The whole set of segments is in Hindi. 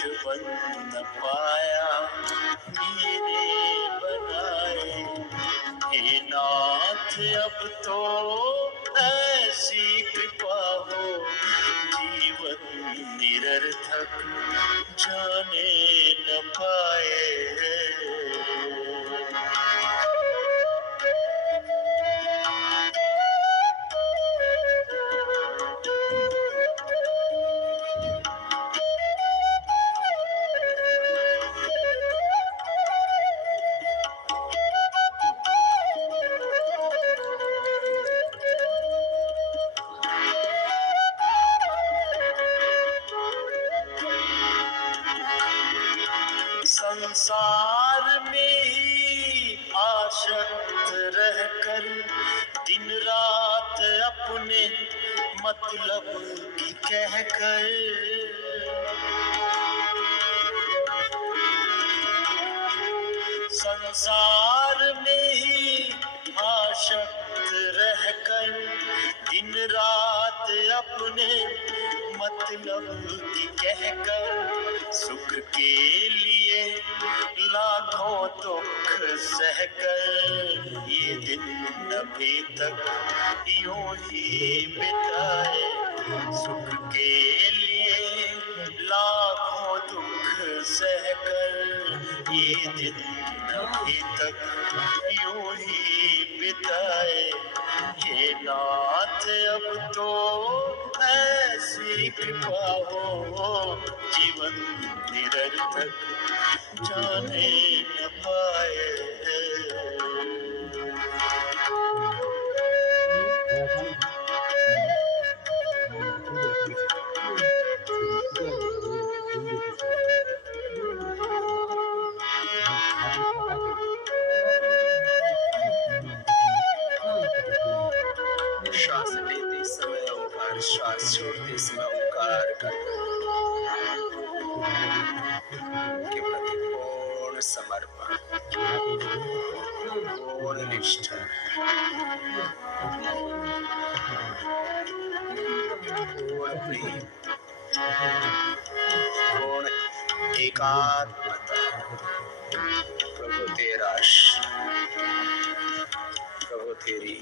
बन न पाया मेरे बनाए। हे नाथ अब तो ऐसी कृपा हो, जीवन निरर्थक जाने न पाए। संसार में ही आसक्त रहकर दिन रात अपने मतलब की कहकर, संसार में ही आसक्त रहकर दिन रात अपने मतलब की कहकर, सुख के लिए लाखों दुख सहकर ये दिन अभी तक यूं ही बिताए। सुख के लिए लाखों दुख सहकर ये दिन अभी तक यूं ही बिताए। हे नाथ अब तो ऐसी कृपा हो, जीवन निरर्थक जाने न पाए। श्वास लेते समय ओंकार, श्वास छोड़ते समय ओंकार करना के प्रति पूर्ण समर्पण, पूर्ण निष्ठा, पूर्ण प्रेम, पूर्ण एकात्मता। प्रभु तेरा प्रभु तेरी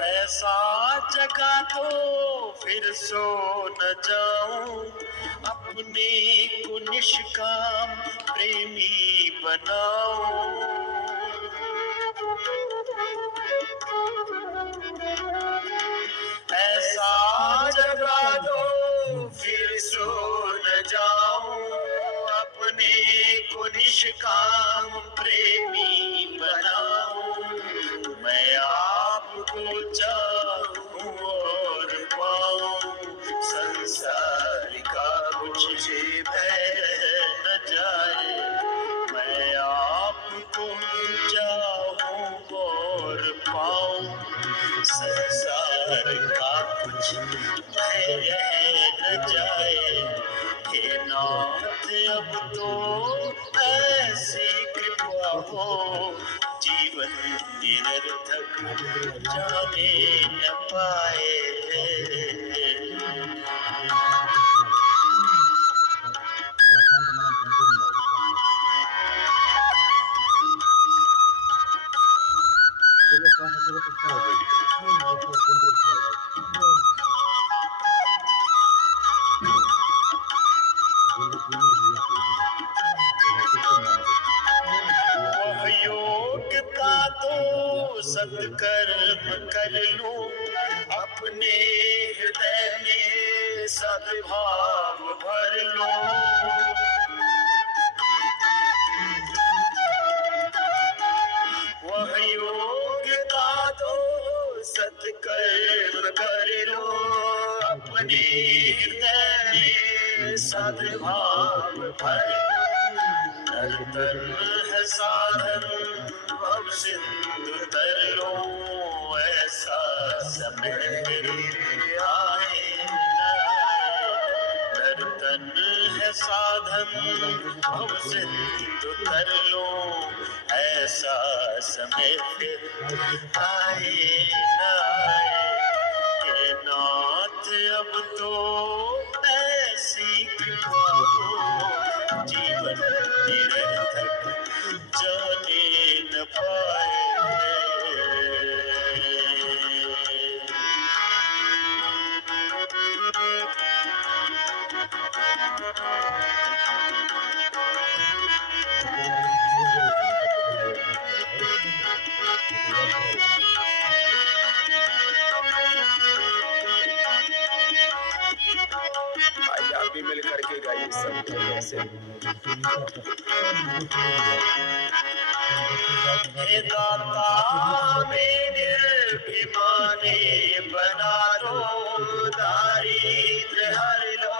ऐसा जगा तो फिर सो न जाऊं, अपने को निष्काम प्रेमी बनाऊं। ऐसा जगा दो फिर सो न जाऊं, अपने को निष्काम प्रेमी बनाऊं। मैं आपको चाहूं और पाऊं, संसार का कुछ भी भय न जाए। मैं आपको चाहूं और पाऊं, संसार का कुछ भय न जाए। हे नाथ अब तो ऐसी कृपा हो, जीवन निरर्थक जाने न पाए। वह योग्यता तो सत्कर्म कर लूं, अपने हृदय में सद्भाव भर लूं। वह योग्यता तो सत्कर्म कर लो, अपने हृदय में सद्भाव भर। नर धर्म है साधन भव सिंधु सिंधु तर लूं, ऐसा समय फिर आए न आए। हे नाथ अब तो ऐसी कृपा हो, जीवन निरर्थक जाने न पाए। भाई आप भी मिल करके गाइए सब ऐसे। हे दाता मेरे निर्भिमानी बना दो, दारिद्र हर लो,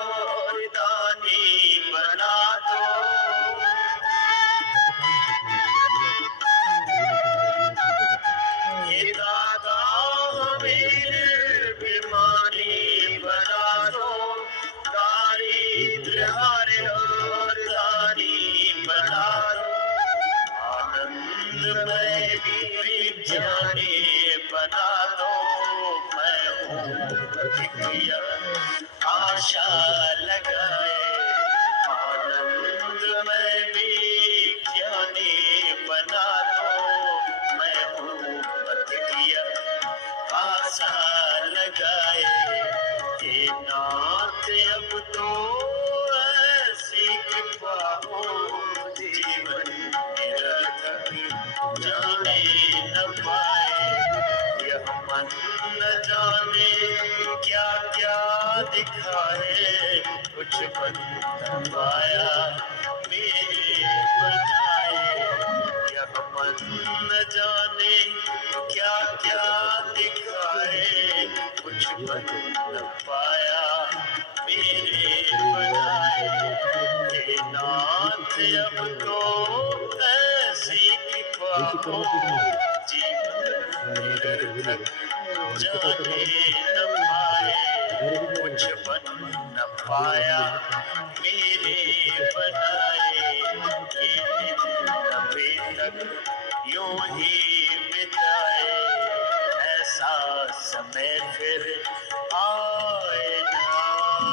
दानी बना दो। हे दाता मेरे निर्भिमानी बना दो, दारिद्र हर लो, दानी बना दो। आनंदमय विज्ञानी बना दो, मैं हूँ प्रतिक्रिया आशा लगाए। आनंदमय विज्ञानी बना दो, मैं हूँ प्रतिक्रिया आशा लगाए। हे नाथ अब तो ऐसी कृपा हो, जीवन निरर्थक जाने न पाए। यह मन न जाने क्या क्या दिखाए, कुछ बन न पाया मेरे बनाए। यह मन न जाने क्या क्या दिखाए, कुछ बन न पाया मेरे बनाए। हे नाथ अब तो ऐसी कृपा हो, जीवन निरर्थक जाने न पाए। कुछ बन न पाया मेरे बनाए। ये दिन अभी तक यूं ही बिताए, ऐसा समय फिर आए ना आए।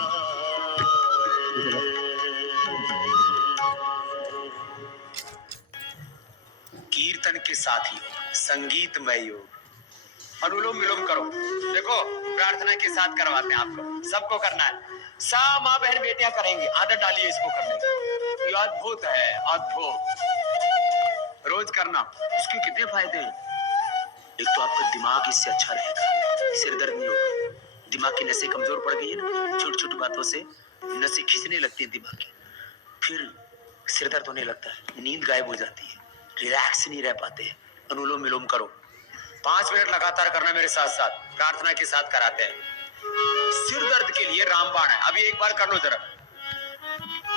कीर्तन के साथ ही संगीतमय योग। अनुलोम विलोम करो। देखो प्रार्थना के साथ करवाते हैं आप लोग, सबको करना है। सब माँ बहन बेटियां करेंगे, आदत डालिए इसको करने की। ये अद्भुत है, अद्भुत। रोज करना, इसके कितने फायदे हैं। एक तो आपका दिमाग इससे अच्छा रहेगा, सिर दर्द नहीं होगा। दिमाग की नसें कमजोर पड़ गई है ना, छोटी छोटी बातों से नसें खींचने लगती है दिमाग की, फिर सिर दर्द होने लगता है, नींद गायब हो जाती है, रिलैक्स नहीं रह पाते। अनुलोम विलोम करो, 5 मिनट लगातार करना मेरे साथ साथ, प्रार्थना के साथ कराते हैं। सिर दर्द के लिए रामबाण है, अभी एक बार कर लो जरा।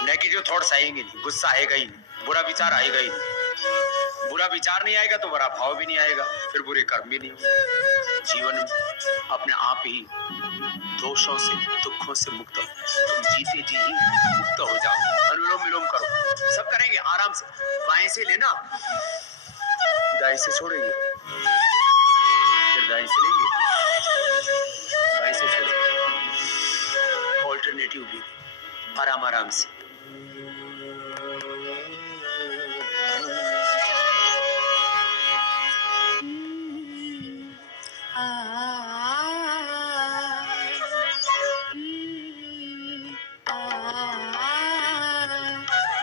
नेगेटिव थॉट्स आएंगे नहीं, गुस्सा आएगा ही नहीं, बुरा विचार आएगा ही नहीं। बुरा विचार नहीं आएगा तो बुरा भाव भी नहीं आएगा, फिर बुरे कर्म भी नहीं होंगे। जीवन में अपने आप ही दोषों से, दुखों से मुक्त हो, तुम जीते जी ही मुक्त हो जाओ। अनुलोम विलोम करो, सब करेंगे आराम से। बाएं से लेना, दाएं से छोड़ेंगे, फिर दाएं से लेंगे, बाएं से छोड़ेंगे। ऑल्टरनेटिव भी आराम आराम से।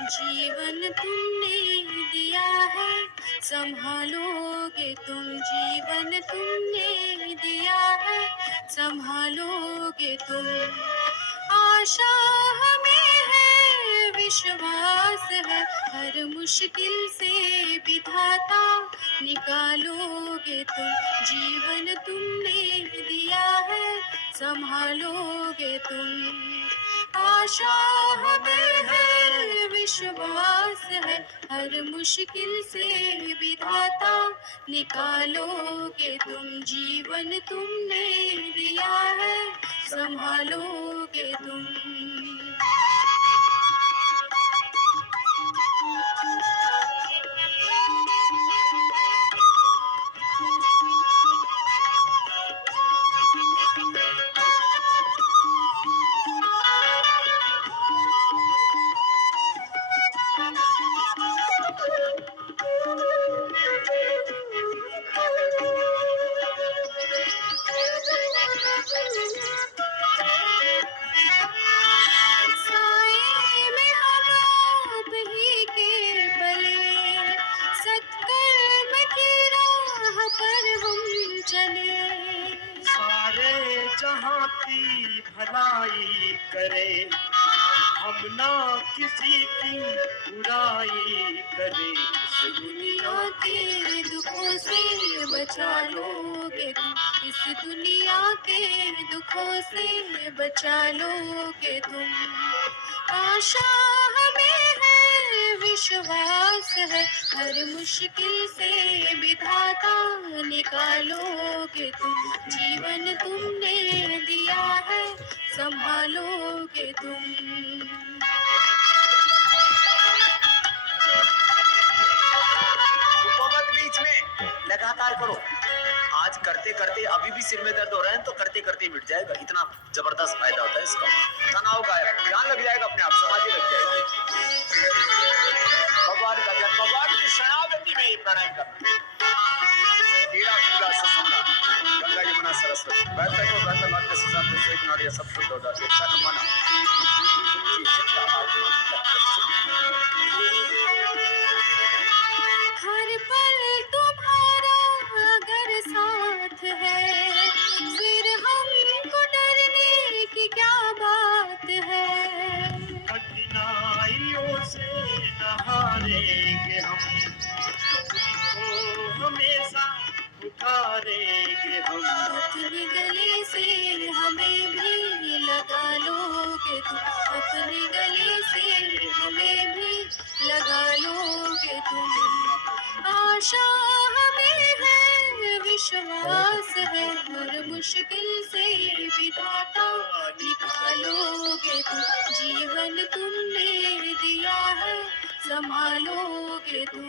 जीवन तुमने दिया है, संभालोगे तुम। जीवन तुमने दिया है, संभालोगे तुम। आशा हमें है, विश्वास है, हर मुश्किल से विधाता निकालोगे तुम। जीवन तुमने दिया है, संभालोगे तुम। आशा हमें है, विश्वास है, हर मुश्किल से विधाता निकालोगे तुम। जीवन तुमने दिया है, संभालोगे तुम। की भलाई करे, हम ना किसी की बुराई करे। इस दुनिया के दुखों से बचा लोगे तुम, इस दुनिया के दुखों से बचा लोगे तुम। आशा हमें है, विश्वास है, हर मुश्किल से विधाता निकालोगे तुम। जीवन तुमने दिया है, संभालोगे तुम। रुको मत बीच में, लगातार करो। आज करते करते अभी भी सिर में दर्द हो रहा है तो करते करते मिट जाएगा। इतना जबरदस्त फायदा होता है इसका। तनाव गायब, ध्यान लग जाएगा अपने आप, समाधि लग जाएगी। भगवान का ध्यान, भगवान की शरणागति में ये प्राणायाम करना। कीड़ा कीड़ा सुषुम्ना, गंगा यमुना सरस्वती, बहते को बहते भाग्य से साथ से एक नाड़ी सब शुद्ध हो जाती है। तन मन बुद्धि चित्त आत्मा हर पल तुम्हारा अगर साथ है, फिर हमको डरने की क्या बात है। कठिनाइयों से न हारेंगे हम, तुमको हमेशा पुकारेंगे हम। अपने गले से हमें भी लगा लोगे तुम, अपने गले से हमें भी लगा लोगे तुम। आशा हमें है, विश्वास है, हर मुश्किल से विधाता निकालोगे तुम। जीवन तुमने दिया है, संभालोगे तुम।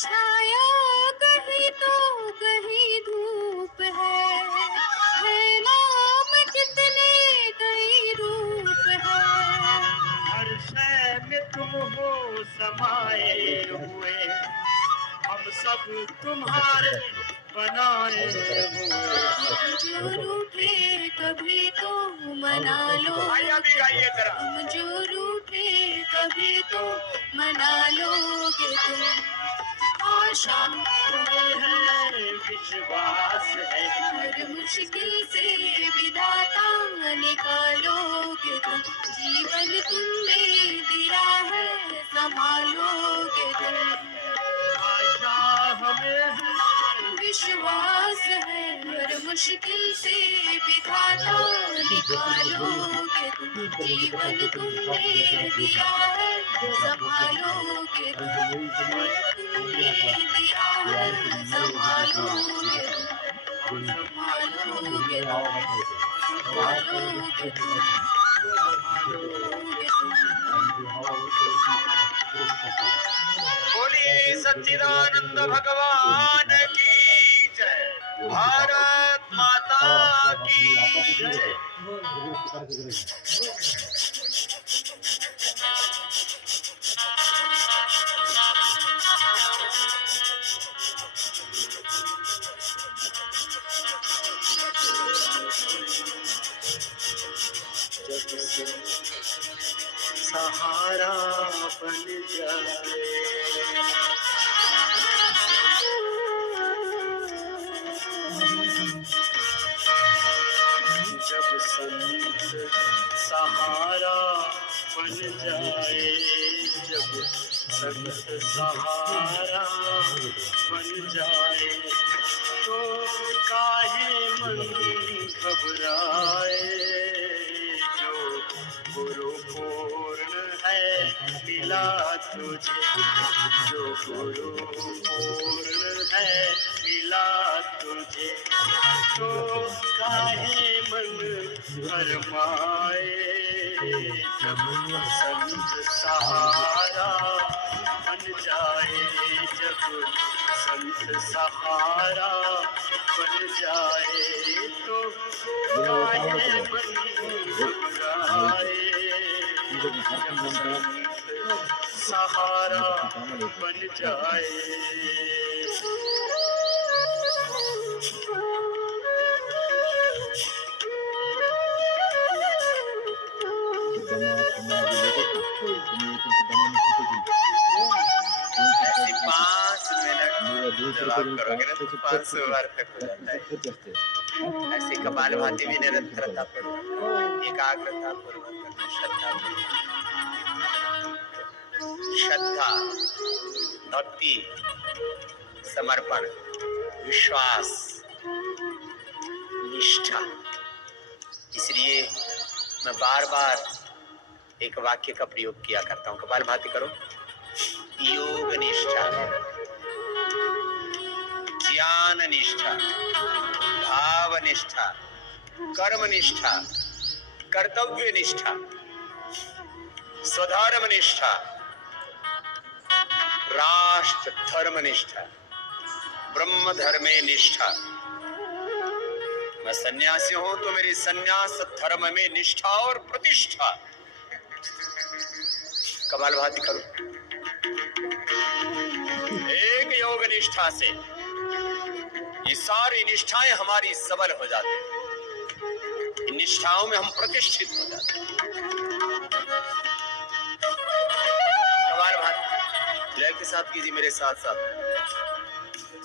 छाया कहीं तो कहीं धूप है नाम कितने कई रूप है। हर शय में तुम हो समाये हुए, हम सब तुम्हारे बनाए हुए। जो रूठे कभी तो मना लो, आया भी गाइए जरा। तुम जो रूठे कभी तो मना लोगे तुम। आशा तुम्हें है, विश्वास है, हर मुश्किल से विधाता निकालोगे तुम। जीवन तुमने दिया है, संभालोगे तुम। आशा हमें है, विश्वास है, हर मुश्किल से विधाता निकालोगे तुम। जीवन तुमने दिया है, संभालोगे तुम। तुमने दिया है, संभालोगे तुम। संभालोगे तुम, संभालोगे तुम, संभालोगे बोलिए सच्चिदानंद भगवान की जय, भारत माता की जय। जब से सहारा बन जाए, जब संत सहारा बन जाए, जब संत सहारा बन जाए, तो काहे मन घबराए। जो गुरु पूर्ण है मिला तुझे, जो गुरु पूर्ण है मिला तुझे, तो काहे मन भरमाए। जब संत सहारा बन जाए, जब संत सहारा बन जाए, तो काहे मन घबराए। जब संत सहारा बन जाए। ऐसे 5 मिनट जब आप करोगे ना तो 500 बार तक हो जाता है। ऐसे कपालभाति भी निरंतरता पूर्वक, एकाग्रता पूर्वक, श्रद्धा, भक्ति, समर्पण, विश्वास, निष्ठा। इसलिए मैं बार बार एक वाक्य का प्रयोग किया करता हूं। कपालभाति करो। योग निष्ठा, ज्ञान निष्ठा, भाव निष्ठा, कर्म निष्ठा, कर्तव्य निष्ठा, स्वधर्म निष्ठा, राष्ट्र धर्म निष्ठा, ब्रह्म धर्मे निष्ठा। मैं सन्यासी हूं तो मेरी सन्यास धर्म में निष्ठा और प्रतिष्ठा। कपालभाति करो। एक योग निष्ठा से ये सारी निष्ठाएं हमारी सबल हो जाती हैं। इन निष्ठाओं में हम प्रतिष्ठित हो जाते हैं। कपालभाति लय के साथ कीजिए मेरे साथ साथ।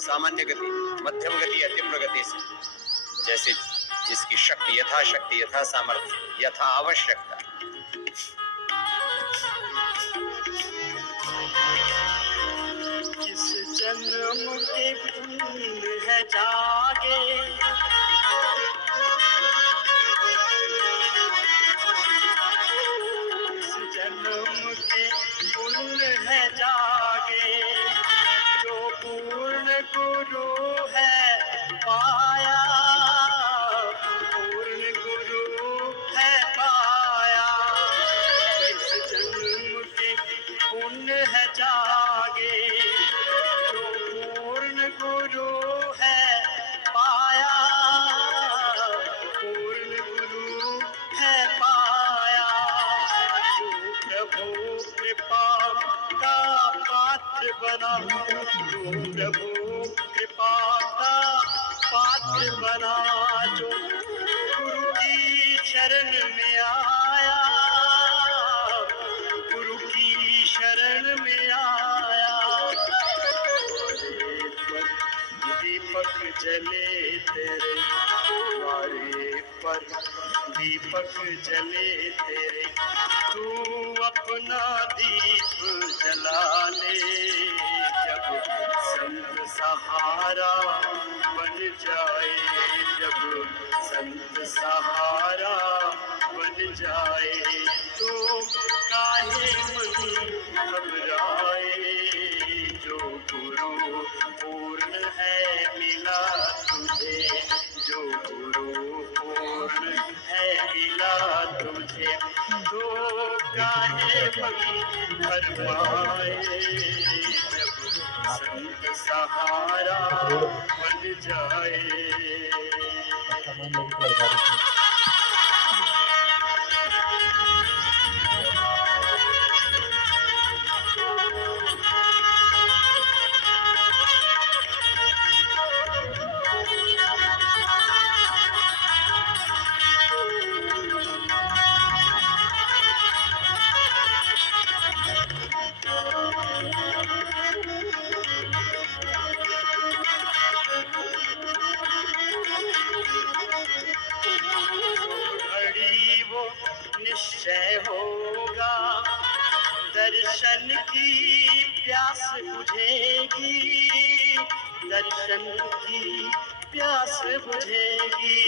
सामान्य गति, मध्यम गति या तीव्र गति से, जैसे जिसकी शक्ति, यथाशक्ति, यथा सामर्थ्य, यथा आवश्यकता। किस जन्म के पुण्य है जागे, किस जन्म के पुण्य है जागे, जो पूर्ण गुरु है पाया, पूर्ण गुरु है पाया। किस जन्म के पुण्य है जागे, जो पूर्ण गुरु है पाया, पूर्ण गुरु है पाया। जो प्रभु कृपा का पात्र बना, जो प्रभु कृपा का पात्र बना, जो गुरु की शरण में आया, गुरु की शरण में आया। दीपक जले तेरे द्वारे पर, दीपक जले तेरे, तू अपना दीप जला ले। जब संत सहारा बन जाए, जब संत सहारा बन जाए, तो काहे मन घबराए। जो गुरु पूर्ण है मिला तुझे, जो गुरु पूर्ण है मिला तुझे, तो काहे मन भरमाए। जब संत सहारा बन जाए। घड़ी वो निश्चय होगा, दर्शन की प्यास बुझेगी, दर्शन की प्यास बुझेगी।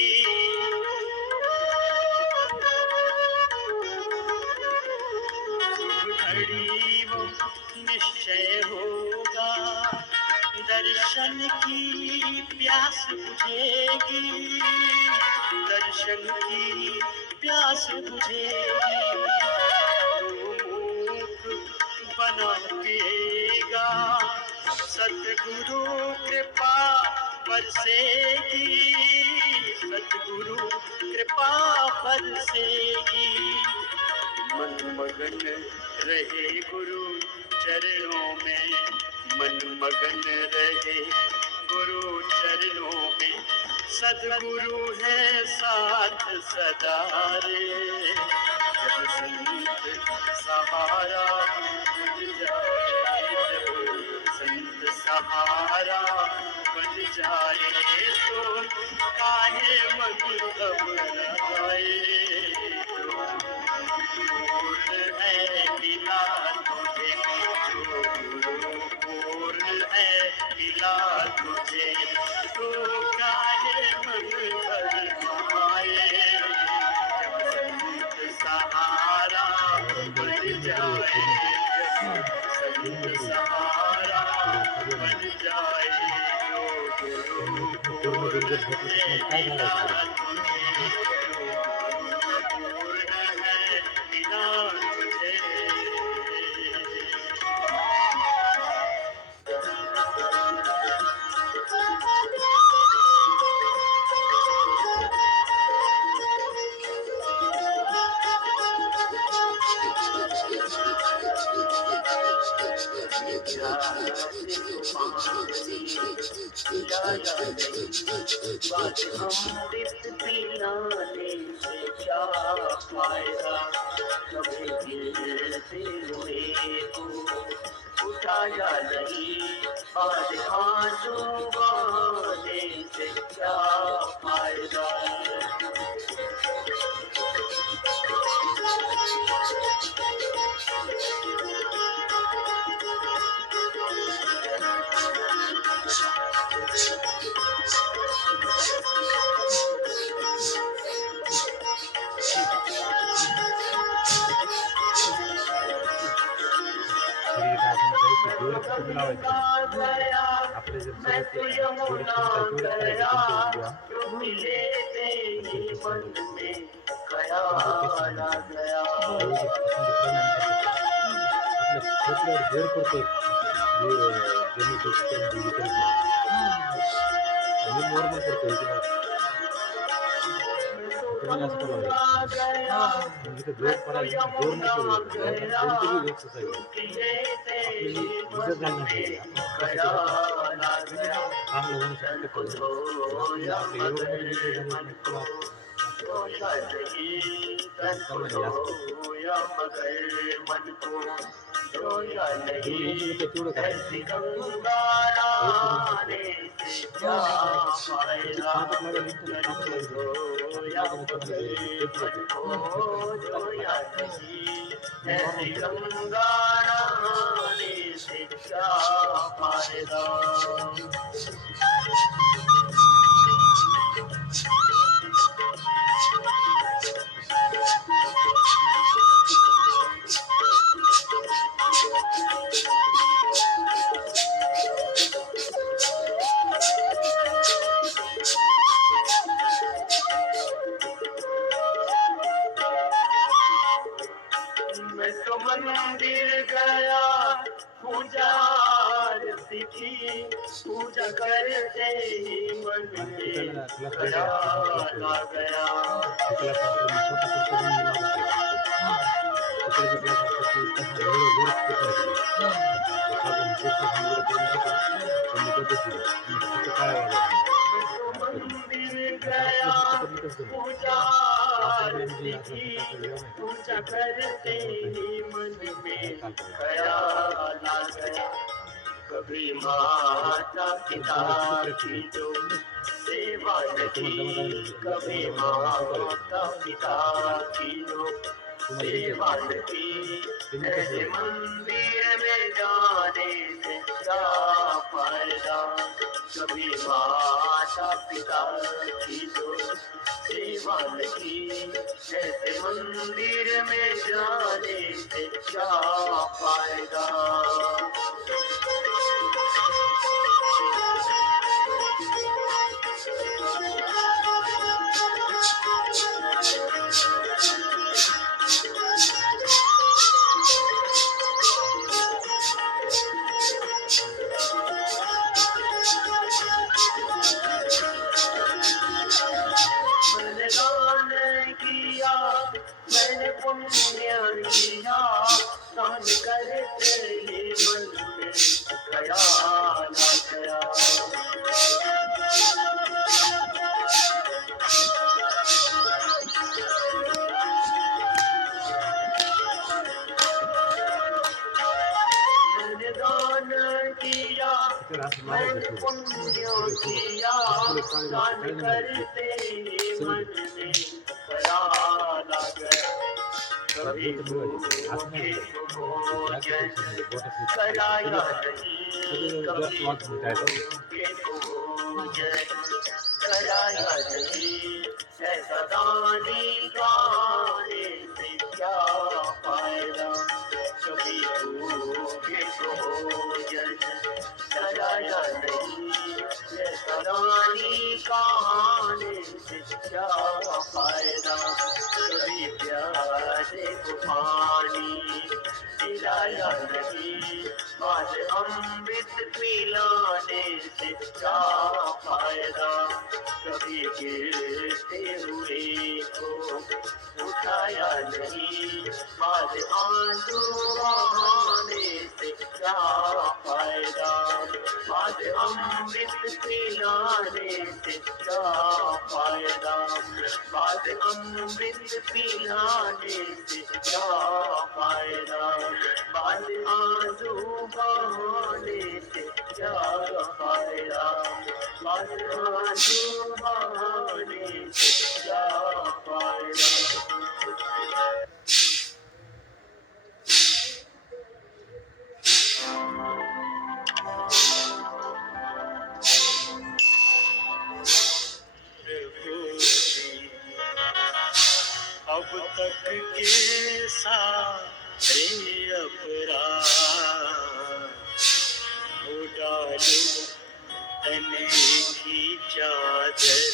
घड़ी वो निश्चय होगा, दर्शन की प्यास बुझेगी, दर्शन की प्यास बुझेगी। तो मूक बना पिएगा, सतगुरु कृपा बरसेगी, सतगुरु कृपा बरसेगी। मन मगन रहे गुरु चरणों में, मन मगन रहे गुरु चरणों में सदगुरु है साथ सदा रे। जब संत सहारा बन जाए, जब संत सहारा बन जाए तो काहे मन घबराए। पूर्ण है मिला तुझे जो गुरु, पूर्ण है मिला तुझे तो काहे मन घबराए। जब संत सहारा बन जाए, जब संत सहारा बन जाए जो गुरु, पूर्ण है मिला तुझे जो गुरु, पूर्ण है मिला तुझे। बात अमृत पिलाने से क्या फायदा, कभी दिल से रोए को उठाया नहीं, आज आंसू बहाने से क्या फायदा। आपले जर जोर पडतो नॉर्मल करतो तुम्हाला असं करावं म्हणजे जोर पडायला जोर नाही कोणती बी एक्सरसाइज आपली इज्जत झाली नाही चांगलं होऊ मंदिर गया पूजा की, पूजा करते ही मन में ख्याल आ गया। मंदिर गया पूजा की, पूजा करते ही मन में ख्याल आ गया। कभी माता पिता की जो सेवा की, कभी माता पिता की जो सेवा की, ऐसे मंदिर में जाने से क्या फायदा। कभी माता पिता की जो सेवा की, ऐसे मंदिर में जाने से क्या फायदा। मैंने पुण्य किया, दान करते ही मन में ख्याल आ गया। तेरा हाथ मारे मैंने देखो पुण्यों देखो की इसको याद पानी गान डालने मारे करते समझ मन में ख्याल आ गया। कभी बोतल में लगे हाथ में भूखे लगे को तो क्या भोजन करते हैं बोतल से कराया कभी नहीं, जस्ट कभी वॉक मिटा है तो भूखे को भोजन कराया नहीं। ऐसा दानी गाने से क्या फायदा, कभी भूखे को भोजन कराया नहीं। ऐसा दानी गाने से क्या फायदा, कभी प्यासे को पानी पिलाया नहीं। आज अमृत पिलाने से क्या फायदा, कभी गिरते हुए को उठाया नहीं। आज आंसू बहाने से क्या फायदा, आज अमृत पिलाने से क्या फायदा, आज अमृत पिलाने से क्या फायदा, आज आंसू बहाने से क्या फायदा, आज आंसू बहाने से क्या फायदा। अब तक के सारे अपराध हो डालो तने की चादर,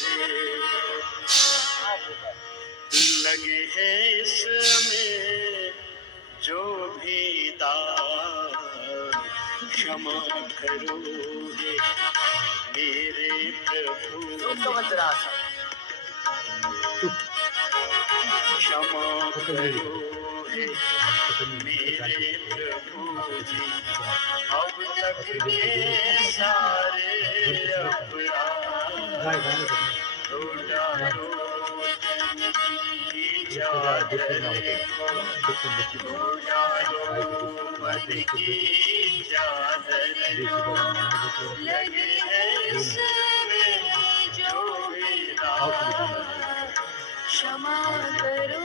लगे हैं इसमें जो भी दाग क्षमा करो हे मेरे प्रभु, क्षमा करो हे मेरे प्रभु जी। अब तक के सारे अपराध हो डालो की चादर को, हो डालो मन की चादर को, लगे हैं इसमें जो भी दाग क्षमा करो।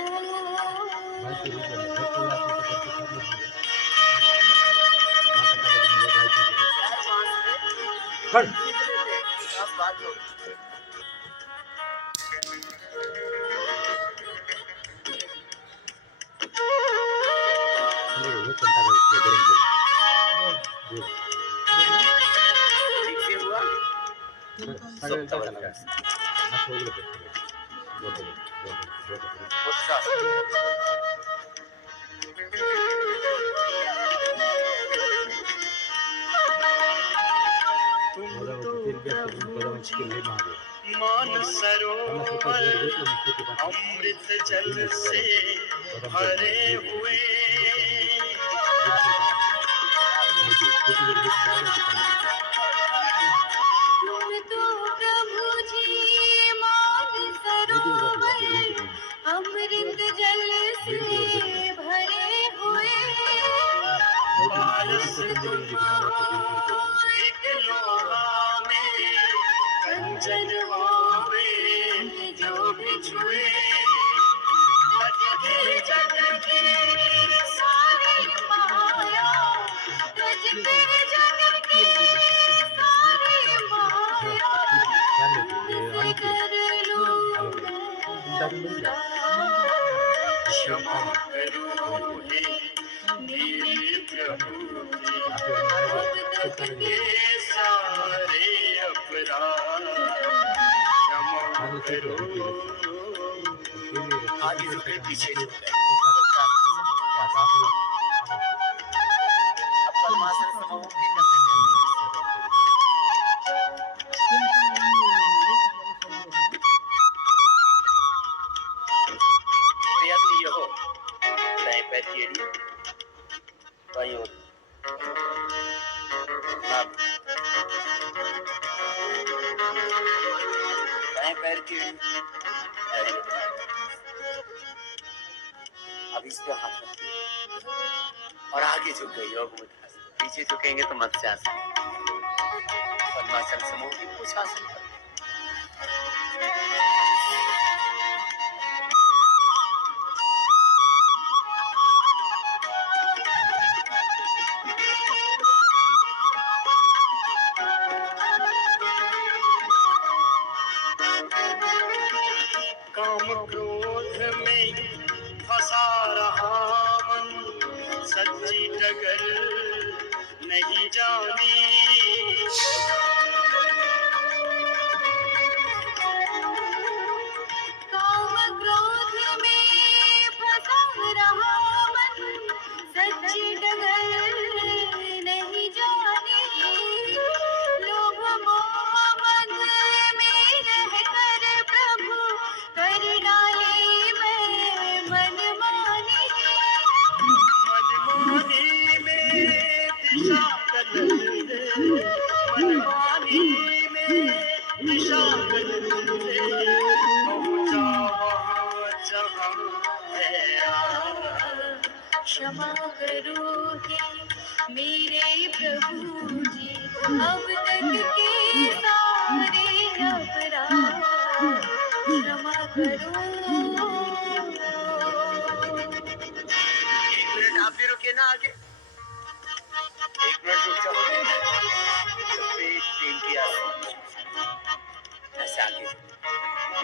मान सरोवर अमृत जल से भरे हुए, तुम तो प्रभु जी मान सरोवर अमृत जल से भरे हुए, पारस तुमको एक लोहा में कंचन होवे, जो भी छुए तज के जग की सारी माया तज के जग की सारी माया तुमसे कर लूं मैं क्षमा करो हे मेरे प्रभु जी। अब तक के सारे अपराध क्षमा करो। आगे रुके पीछे झुके, अब परमात्मा समूह के करते हैं। प्रयत्न ये हो दाएं पैर की एड़ी बाईं ओर नाक, दाएं पैर की एड़ी अब इस पे हाथ रखिए और आगे झुक गई योग मुद्रा से। पीछे झुकेंगे तो मत्स्यासन। पद्मासन समूह की उस आसन पर काम क्रोध में फंसा रहा मन, सच्ची डगर नहीं जानी। काम क्रोध में फंसा रहा मन, सच्ची डगर नहीं जानी। लोभ मोह मद में रहकर प्रभु कर डाली मैं मनमानी। मनमानी में दिशा बदल, मनमानी में दिशा बदल, पहुंचा वहाँ जहाँ है। क्षमा करो हे मेरे प्रभु जी, अब तक के सारे अपराध क्षमा करो। एक मिनट आप भी रुकिए ना आगे, एक मिनट रुक जाओ। पेट टीम की आसन ऐसे आगे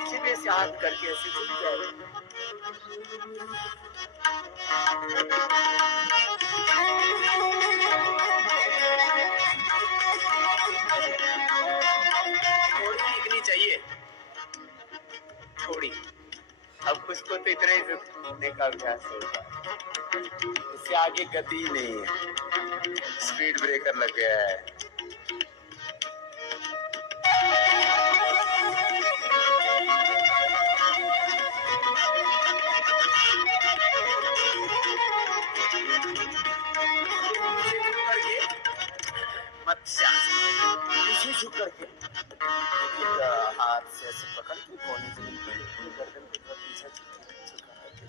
सीधे से हाथ करके ऐसे झुक जाए। थोड़ी सीखनी चाहिए, थोड़ी। अब उसको तो इतना ही झुकने का अभ्यास होगा, इससे आगे गति ही नहीं है, स्पीड ब्रेकर लग गया है। पीछे झुक करके हाथ से ऐसे पकड़ के कोने से गर्दन की तरफ पीछे झुका करके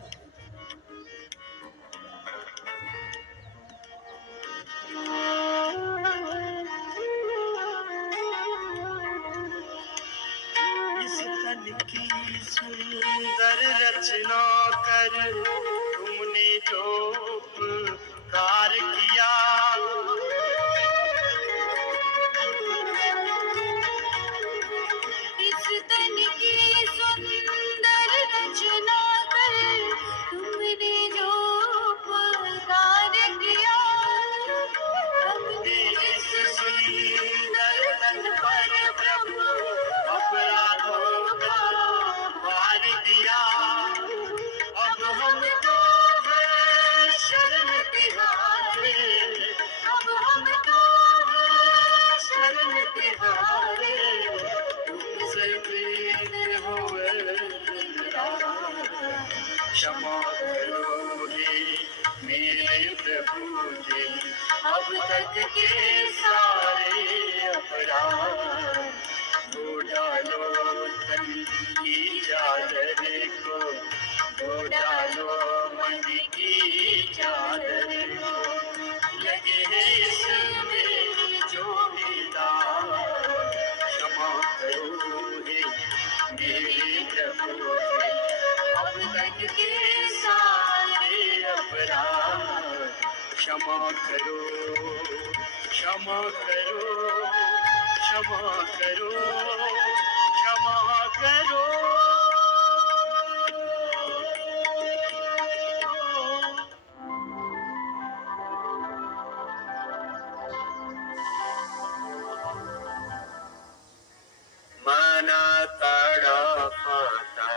इस तन की सुंदर रचना कर तुमने जो उपकार किया, इस तन की सुंदर रचना कर तुमने जो उपकार किया। इस सुंदर तन पर प्रभु अपराधों का भार दिया। अब हमको है शरण तिहारे, अब हमको है शरण तिहारे, तुमसे प्रीत हुए क्षमा करो हे मेरे प्रभु जी, अब तक के सारे अपराध धो डालो तन की चादर को, धो डालो मन की चादर को, लगे हैं इसमें जो भी दाग, क्षमा करो हे मेरे प्रभु जी, अब तक के सारे अपराध क्षमा करो, क्षमा करो, क्षमा करो, क्षमा करो। मना तड़पता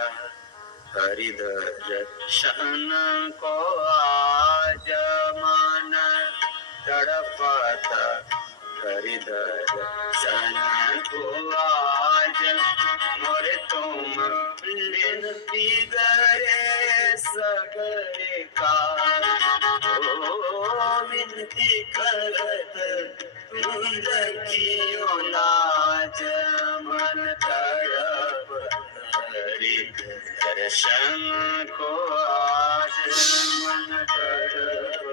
हरि दर्शन को आज, मन तड़पता हरि दर्शन को आज, मोरे तुम विनती करे सगरे का, ओ विनती करत तुम रखियो लाज, मन तड़प हरि दर्शन को आज, मन तड़प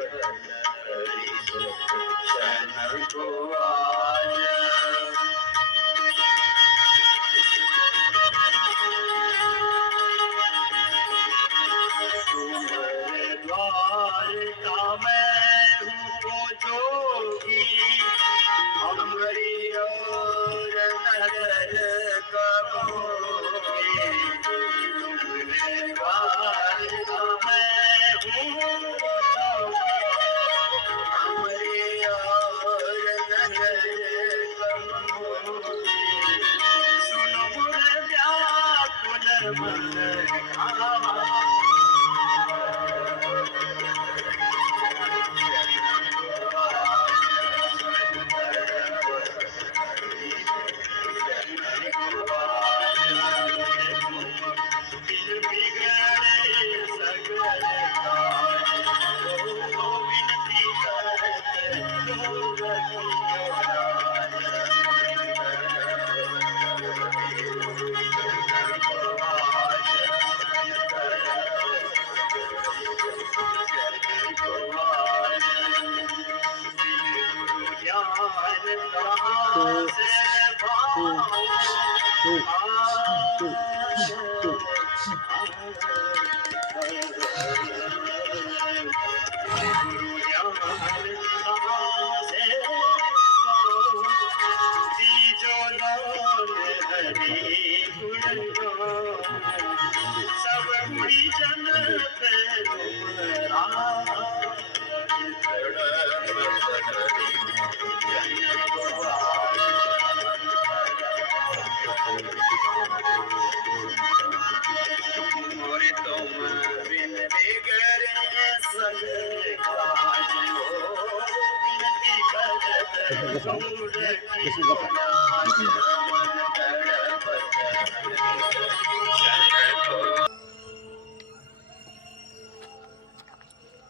हरि दर्शन को आज।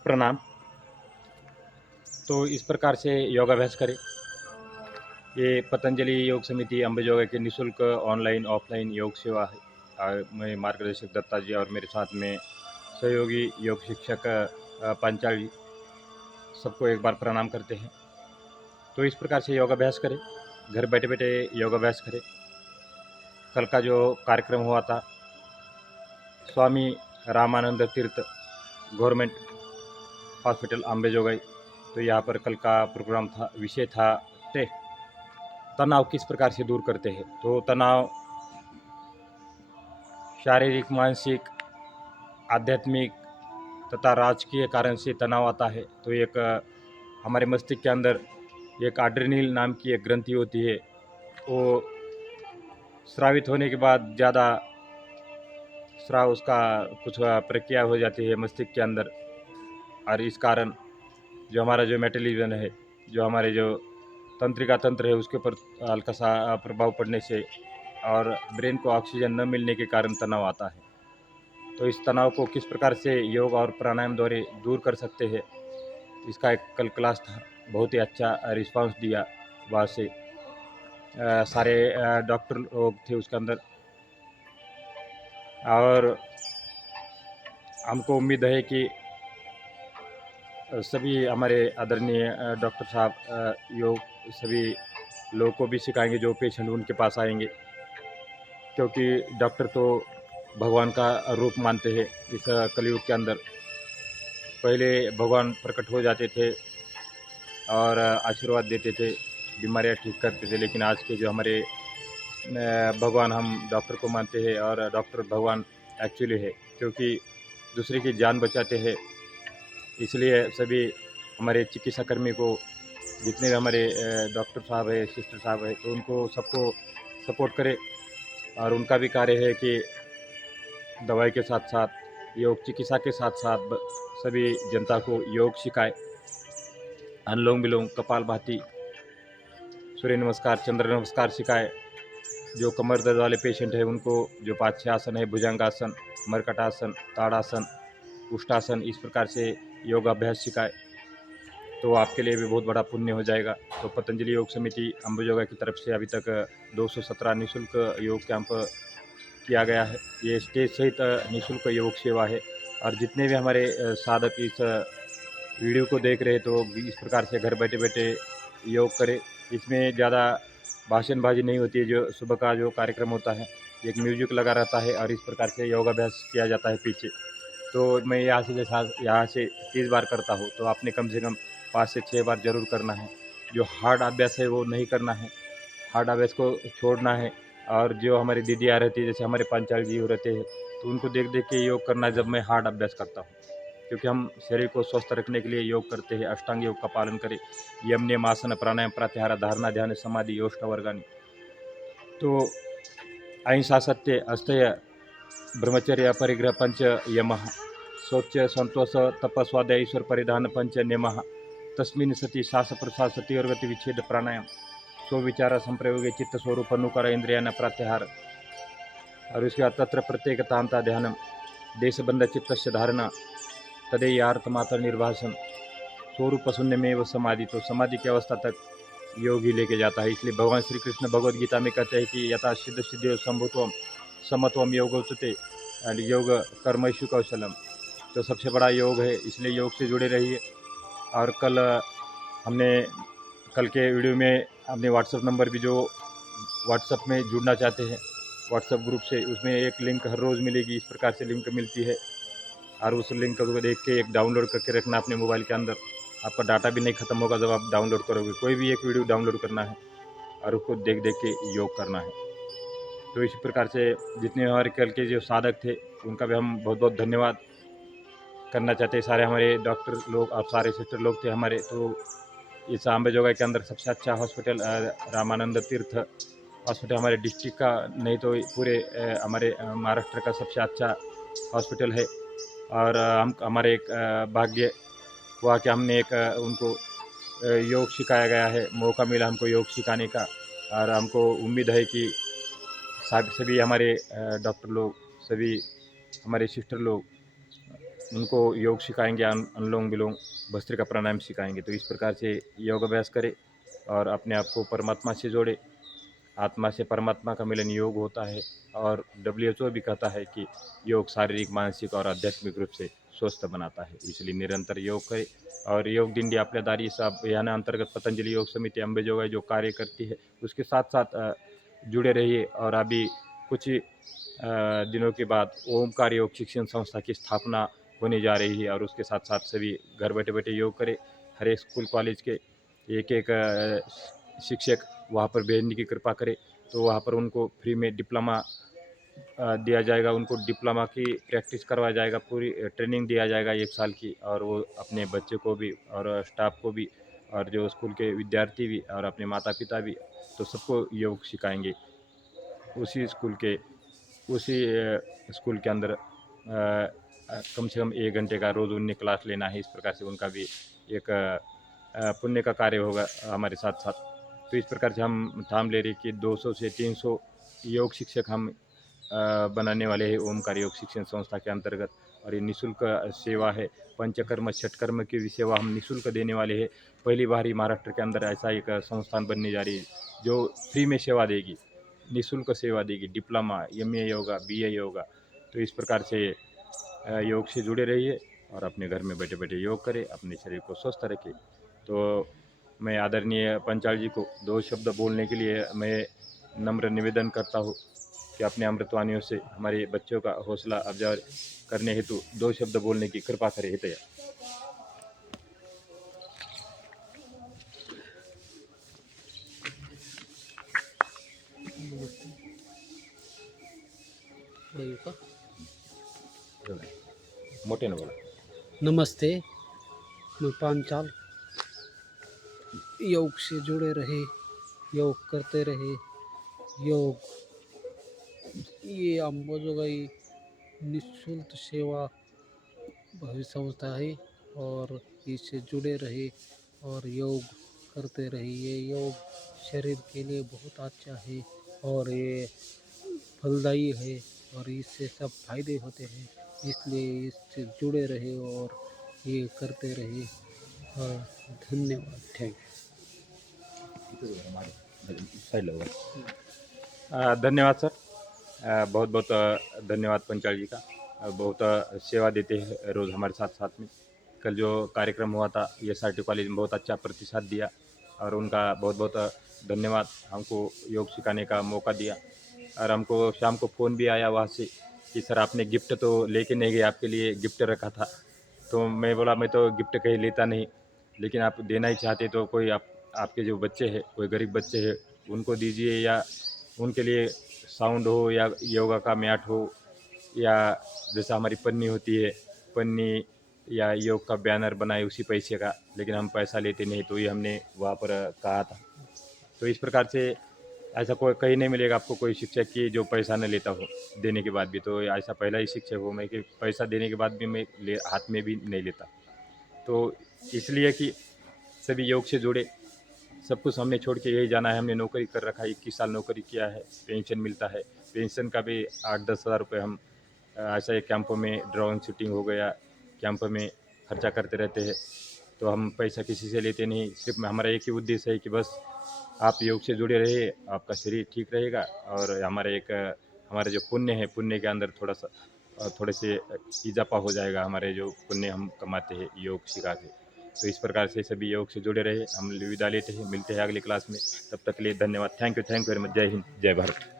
प्रणाम। तो इस प्रकार से योगाभ्यास करें। ये पतंजलि योग समिति अंबेजोगाई की निःशुल्क ऑनलाइन ऑफलाइन योग सेवा है। मैं मार्गदर्शक दत्ता जी और मेरे साथ में सहयोगी योग शिक्षक पांचाल जी, सबको एक बार प्रणाम करते हैं। तो इस प्रकार से योगाभ्यास करें, घर बैठे बैठे योगाभ्यास करें। कल का जो कार्यक्रम हुआ था स्वामी रामानंद तीर्थ गवर्नमेंट हॉस्पिटल अंबेजोगाई, तो यहाँ पर कल का प्रोग्राम था, विषय था तनाव किस प्रकार से दूर करते हैं। तो तनाव शारीरिक, मानसिक, आध्यात्मिक तथा राजकीय कारण से तनाव आता है। तो एक हमारे मस्तिष्क के अंदर एक एड्रेनलिन नाम की एक ग्रंथि होती है, वो स्रावित होने के बाद ज़्यादा स्राव उसका कुछ प्रक्रिया हो जाती है मस्तिष्क के अंदर, और इस कारण जो हमारा जो मेटाबॉलिज्म है, जो हमारे जो तंत्रिका तंत्र है, उसके ऊपर हल्का सा प्रभाव पड़ने से और ब्रेन को ऑक्सीजन न मिलने के कारण तनाव आता है। तो इस तनाव को किस प्रकार से योग और प्राणायाम द्वारा दूर कर सकते हैं, इसका एक कल क्लास था। बहुत ही अच्छा रिस्पांस दिया वहाँ से सारे डॉक्टर लोग थे उसके अंदर, और हमको उम्मीद है कि सभी हमारे आदरणीय डॉक्टर साहब योग सभी लोगों को भी सिखाएंगे जो पेशेंट उनके पास आएंगे, क्योंकि डॉक्टर तो भगवान का रूप मानते हैं। इस कलयुग के अंदर पहले भगवान प्रकट हो जाते थे और आशीर्वाद देते थे, बीमारियां ठीक करते थे, लेकिन आज के जो हमारे भगवान हम डॉक्टर को मानते हैं, और डॉक्टर भगवान एक्चुअली है, क्योंकि दूसरे की जान बचाते हैं। इसलिए सभी हमारे चिकित्सा कर्मी को, जितने भी हमारे डॉक्टर साहब है, सिस्टर साहब है, तो उनको सबको सपोर्ट करें। और उनका भी कार्य है कि दवाई के साथ साथ योग चिकित्सा के साथ साथ सभी जनता को योग सिखाए। अनुलोम विलोम, कपालभाति, सूर्य नमस्कार, चंद्र नमस्कार सिखाए। जो कमर दर्द वाले पेशेंट है उनको जो 5-6 आसन है, भुजंगासन, मरकटासन, ताड़ासन, उष्टासन, इस प्रकार से योगाभ्यास सिखाए, तो आपके लिए भी बहुत बड़ा पुण्य हो जाएगा। तो पतंजलि योग समिति अंबेजोगाई की तरफ से अभी तक 217 निःशुल्क योग कैंप किया गया है। ये स्टेज सहित निःशुल्क योग सेवा है, और जितने भी हमारे साधक इस वीडियो को देख रहे हैं तो इस प्रकार से घर बैठे बैठे योग करें। इसमें ज़्यादा भाषणबाजी नहीं होती है। जो सुबह का जो कार्यक्रम होता है, एक म्यूजिक लगा रहता है और इस प्रकार से योगाभ्यास किया जाता है पीछे। तो मैं यहाँ से 30 बार करता हूँ, तो आपने कम से कम 5 से 6 बार ज़रूर करना है। जो हार्ड अभ्यास है वो नहीं करना है, हार्ड अभ्यास को छोड़ना है। और जो हमारी दीदियाँ रहती है, जैसे हमारे पांचाल जी रहते हैं, तो उनको देख देख के योग करना है जब मैं हार्ड अभ्यास करता हूँ, क्योंकि हम शरीर को स्वस्थ रखने के लिए योग करते हैं। अष्टांग योग का पालन करें, यम नियम आसन प्राणायाम प्रत्याहार धारणा ध्यान समाधि योष्टावर्गानी। तो अहिंसा सत्य अस्तेय ब्रह्मचर्य परिग्रह पंच यमः शौच संतोष तप स्वाध्याय ईश्वर परिधान पंच नियमः तस्मिन् सति श्वास प्रश्वास सति और गति विच्छेद प्राणायाम स्व विचार संप्रयोग चित्त स्वरूप अनुकर इंद्रियान प्रत्याहार और उसके बाद तत्र प्रत्येक तांता ध्यानम देशबंध चित्तस्य धारणा तदेयार्थमात्र निर्भाषण स्वरूप शून्य में वो समाधि, तो समाधि की अवस्था तक योग ही लेके जाता है। इसलिए भगवान श्री कृष्ण भगवद गीता में कहते हैं कि यथा सिद्ध सिद्धि संभुत्वम समत्वम योग उच्यते, योग कर्मशु कौशलम, तो सबसे बड़ा योग है, इसलिए योग से जुड़े रहिए। और कल के वीडियो में हमने व्हाट्सएप नंबर भी, जो व्हाट्सएप में जुड़ना चाहते हैं व्हाट्सएप ग्रुप से, उसमें एक लिंक हर रोज़ मिलेगी, इस प्रकार से लिंक मिलती है। और उस लिंक को देख के एक डाउनलोड करके रखना अपने मोबाइल के अंदर, आपका डाटा भी नहीं ख़त्म होगा जब आप डाउनलोड करोगे। कोई भी एक वीडियो डाउनलोड करना है और उसको देख देख के योग करना है। तो इसी प्रकार से जितने हमारे कल के जो साधक थे उनका भी हम बहुत बहुत धन्यवाद करना चाहते हैं। सारे हमारे डॉक्टर लोग और सारे सिस्टर लोग थे हमारे। तो इस अम्बेजोगाई के अंदर सबसे अच्छा हॉस्पिटल रामानंद तीर्थ हॉस्पिटल हमारे डिस्ट्रिक्ट का, नहीं तो पूरे हमारे महाराष्ट्र का सबसे अच्छा हॉस्पिटल है। और हमारे एक भाग्य हुआ कि हमने एक उनको योग सिखाया गया है, मौका मिला हमको योग सिखाने का। और हमको उम्मीद है कि सभी हमारे डॉक्टर लोग, सभी हमारे सिस्टर लोग उनको योग सिखाएंगे, अनुलोम विलोम भस्त्रिका प्राणायाम सिखाएंगे। तो इस प्रकार से योग अभ्यास करें और अपने आप को परमात्मा से जोड़े। आत्मा से परमात्मा का मिलन योग होता है। और WHO भी कहता है कि योग शारीरिक, मानसिक और आध्यात्मिक रूप से स्वस्थ बनाता है, इसलिए निरंतर योग करें। और योग दिंडी आपल्या दारी इस अभियान अंतर्गत पतंजलि योग समिति अंबेजोगाई जो कार्य करती है उसके साथ साथ जुड़े रहिए। और अभी कुछ दिनों के बाद ओमकार योग शिक्षण संस्था की स्थापना होने जा रही है, और उसके साथ साथ सभी घर बैठे बैठे योग करें। हर एक स्कूल कॉलेज के एक एक शिक्षक वहाँ पर भेजने की कृपा करें, तो वहाँ पर उनको फ्री में डिप्लोमा दिया जाएगा, उनको डिप्लोमा की प्रैक्टिस करवाया जाएगा, पूरी ट्रेनिंग दिया जाएगा 1 साल की। और वो अपने बच्चे को भी और स्टाफ को भी और जो स्कूल के विद्यार्थी भी और अपने माता पिता भी, तो सबको योग सिखाएंगे। उसी स्कूल के अंदर कम से कम 1 घंटे का रोज़ उन्हें क्लास लेना है। इस प्रकार से उनका भी एक पुण्य का कार्य होगा हमारे साथ साथ। तो इस प्रकार से हम ठान ले रहे कि 200 से 300 योग शिक्षक हम बनाने वाले हैं ओमकार योग शिक्षण संस्था के अंतर्गत। और ये निःशुल्क सेवा है। पंचकर्म षटकर्म की भी सेवा हम निःशुल्क देने वाले हैं। पहली बार ही महाराष्ट्र के अंदर ऐसा एक संस्थान बनने जा रही है जो फ्री में सेवा देगी, निःशुल्क सेवा देगी, diploma, MA yoga, BA yoga. तो इस प्रकार से योग से जुड़े रहिए और अपने घर में बैठे बैठे योग करें, अपने शरीर को स्वस्थ रखें। तो मैं आदरणीय पंचाल जी को 2 शब्द बोलने के लिए मैं नम्र निवेदन करता हूँ कि अपने अमृतवाणियों से हमारे बच्चों का हौसला अफजा करने हेतु 2 शब्द बोलने की कृपा करें। हितैया। मोटे न बोला। नमस्ते, मैं पांचाल। योग से जुड़े रहे, योग करते रहे। योग ये अंबेजोगाई निःशुल्क सेवा भविष्य संस्था है और इससे जुड़े रहे और योग करते रहिए। योग शरीर के लिए बहुत अच्छा है और ये फलदायी है और इससे सब फायदे होते हैं, इसलिए इससे जुड़े रहे और ये करते रहे। और धन्यवाद। Thank you. धन्यवाद सर, बहुत बहुत धन्यवाद पंचाल जी का। बहुत सेवा देते हैं रोज़ हमारे साथ साथ में। कल जो कार्यक्रम हुआ था SRT कॉलेज में बहुत अच्छा प्रतिसाद दिया और उनका बहुत बहुत धन्यवाद। हमको योग सिखाने का मौका दिया और हमको शाम को फ़ोन भी आया वहाँ से कि सर आपने गिफ्ट तो लेके नहीं गए, आपके लिए गिफ्ट रखा था। तो मैं बोला मैं तो गिफ्ट कहीं लेता नहीं, लेकिन आप देना ही चाहते तो कोई आपके जो बच्चे हैं, कोई गरीब बच्चे हैं, उनको दीजिए, या उनके लिए साउंड हो या योगा का मैट हो, या जैसा हमारी पन्नी होती है, पन्नी या योग का बैनर बनाए उसी पैसे का, लेकिन हम पैसा लेते नहीं, तो ये हमने वहाँ पर कहा था। तो इस प्रकार से ऐसा कोई कहीं नहीं मिलेगा आपको कोई शिक्षक की जो पैसा न लेता हो देने के बाद भी। तो ऐसा पहला ही शिक्षक हूँ मैं कि पैसा देने के बाद भी मैं हाथ में भी नहीं लेता। तो इसलिए कि सभी योग से जुड़े, सब कुछ हमने छोड़ के यही जाना है। हमने नौकरी कर रखा है, 21 साल नौकरी किया है, पेंशन मिलता है। पेंशन का भी 8-10 हज़ार रुपये हम ऐसा एक कैंपों में ड्राइंग शूटिंग हो गया, कैंप में खर्चा करते रहते हैं। तो हम पैसा किसी से लेते नहीं, सिर्फ हमारा एक ही उद्देश्य है कि बस आप योग से जुड़े रहिए, आपका शरीर ठीक रहेगा और हमारे जो पुण्य है, पुण्य के अंदर थोड़े से इजाफा हो जाएगा, हमारे जो पुण्य हम कमाते हैं योग सिखा के। तो इस प्रकार से सभी योग से जुड़े रहे। हम विदा लेते हैं, मिलते हैं अगली क्लास में। तब तक के लिए धन्यवाद। Thank you very much. जय हिंद, जय भारत।